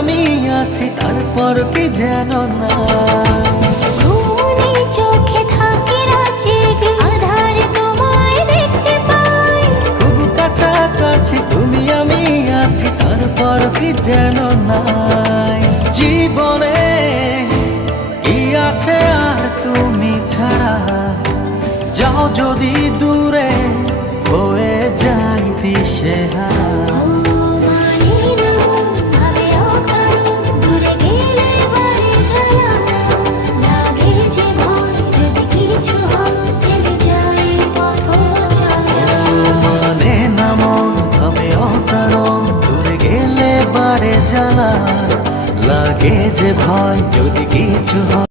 আমি আছি তারপর কি যেন না। ঘুমনে চোখে থাকে রাত জেগে, আধারে তোমায় দেখতে পাই। খুব কাছাকাছি তুমি আমি আছি তারপর কি যেন নাই। জীবনে কি আছে আর তুমি ছাড়া, যাও যদি দূরে হয়ে যাই দিশেহারা। মানে না মন ভাবে অকারণ, দূরে গেলে বারে জ্বালা লাগে যে ভয় যদি কিছু হয়।